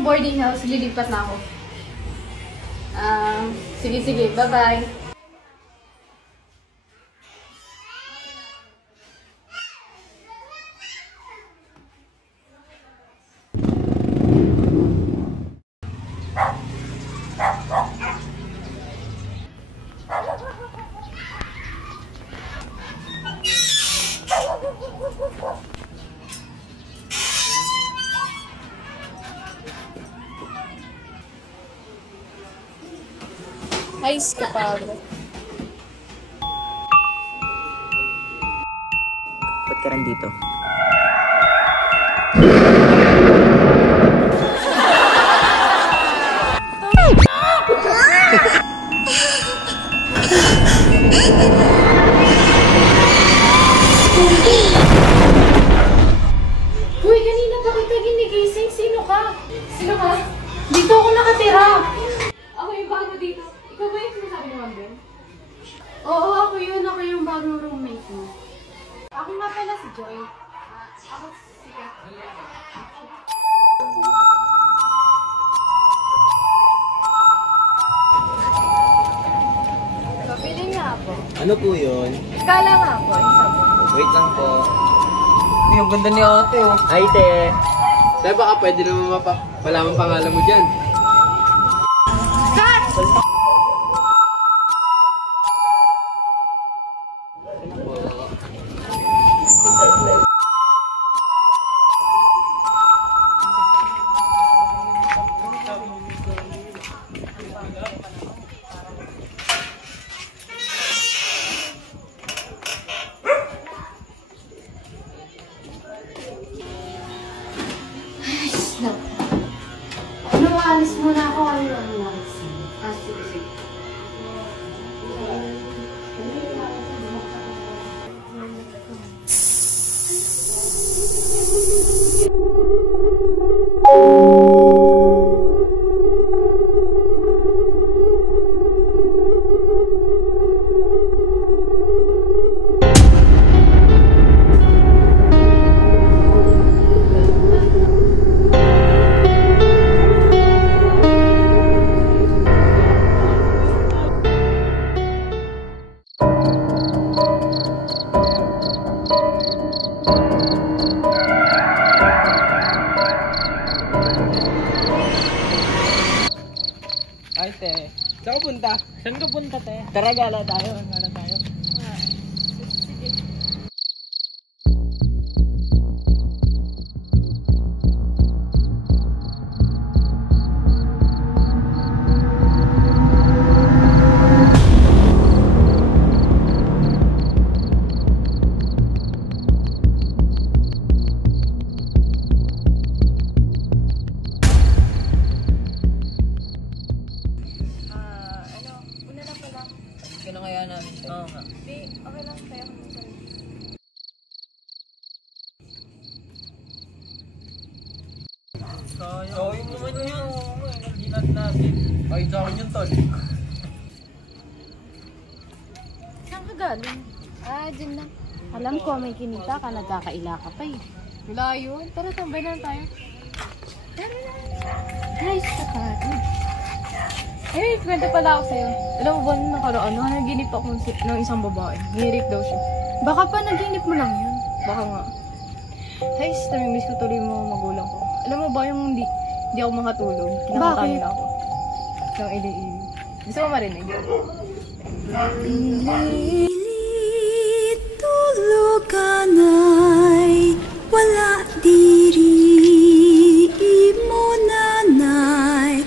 yung boarding house, lilipat na ako. Sige, bye-bye. Ayos ka pa ba? Ba't ka nandito? Uy, kanina pa kita ginigising. Sino ka? Sino ka? Dito ako nakatira. Ako yung bago dito. Ikaw ba yung sinasabi ni Wonder? Oo, ako yun. Ako yung bagong roommate mo. Ako nga pala si Joy. Ako si Kat. Pili nga ako. Ano po yun? Kala nga ako. Isa po. Wait lang po. Uy, ang ganda ni ate, oh. Hi, te! Dahil baka pwede naman malaman pangalan mo dyan. Kat! Alis muna ako. Sige. Ay, te. Saan ka punta? Saan ka punta, te? Tara, gala tayo. Gala tayo. Sige. Kaya na kaya namin. Oo nga. Okay lang tayo kung saan. Sayang naman yun. Nagdinan natin. Ay, sa akin yun, tol. Saan ka galing? Dyan lang. Alam ko, may kinita ka, nagkakaila ka pa eh. Wala yun. Tara, tambay na tayo. Tara na. Nice ka ka. Kwento pala ako sa'yo. Alam mo ba nung nakaraan, naginip ako ng isang babae. Ngirit daw siya. Baka pa naginip mo lang yun. Baka nga. Guys, namimiss ko tuloy yung mga magulang ko. Alam mo ba yung hindi ako makatulog? Kinakatahan na ako. Ng ili-ili. Gusto mo marinig? Pilit tulugan ay wala diri mo nanay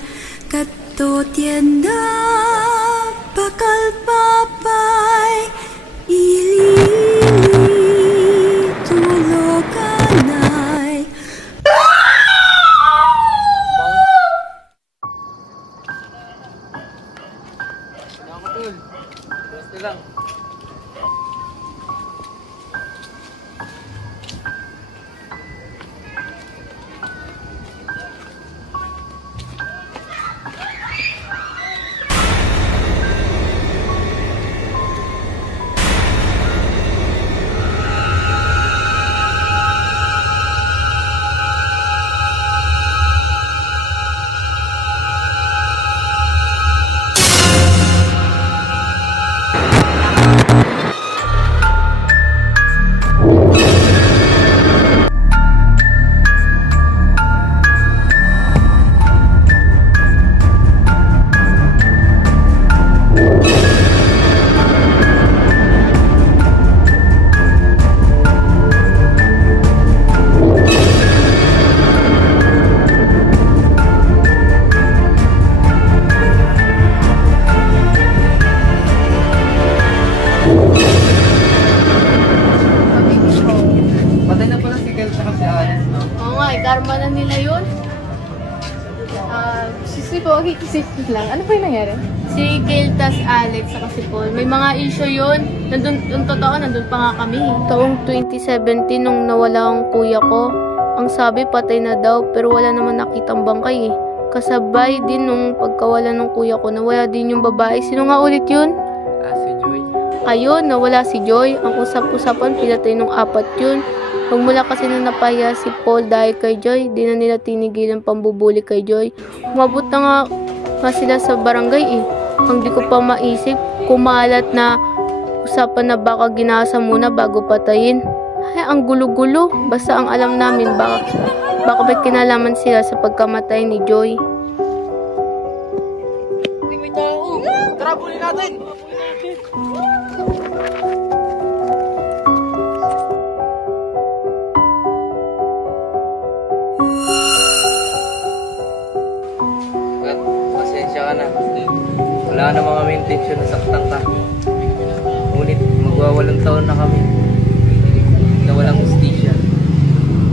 kato tienda bakal papay ili tulugan ay Ako, tol. Basta lang. Si Paul, kikisip lang. Ano pa yung nangyari? Si Gail, tas Alex, saka si Paul. May mga issue yun. Nandun, yung totoo, nandun pa nga kami. Taong 2017, nung nawala ang kuya ko, ang sabi patay na daw, pero wala naman nakitang bangkay eh. Kasabay din nung pagkawala ng kuya ko, nawala din yung babae. Sino nga ulit yun? Si Joy. Ayun, nawala si Joy. Ang usap-usapan, pinatay nung 4 yun. Magmula kasi na napaya si Paul dahil kay Joy, di na nila tinigil ang pambubuli kay Joy. Umabot na nga sila sa barangay eh. Ang di ko pa maisip, kumalat na usapan na baka ginasa muna bago patayin. Ay, ang gulo-gulo. Basta ang alam namin, baka may kinalaman sila sa pagkamatay ni Joy. May tao! Tara, bulin natin! Pasensya ka na. Wala namang kami intensyon na saktan ka. Ngunit magwawalang taon na kami na walang hustisya.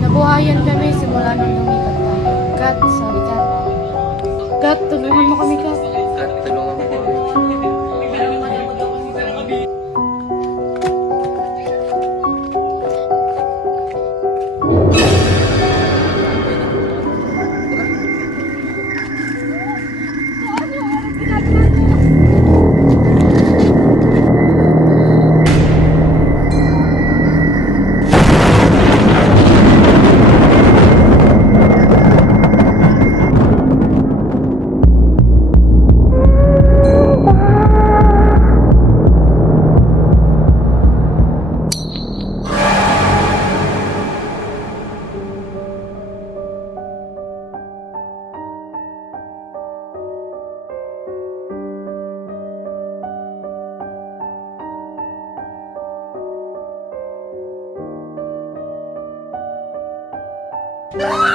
Nabuhayan kami simula nung lumipat tayo. Kat, sorry Kat. Kat, tulungan mo kami Kat. At tulungan mo kami. Ah!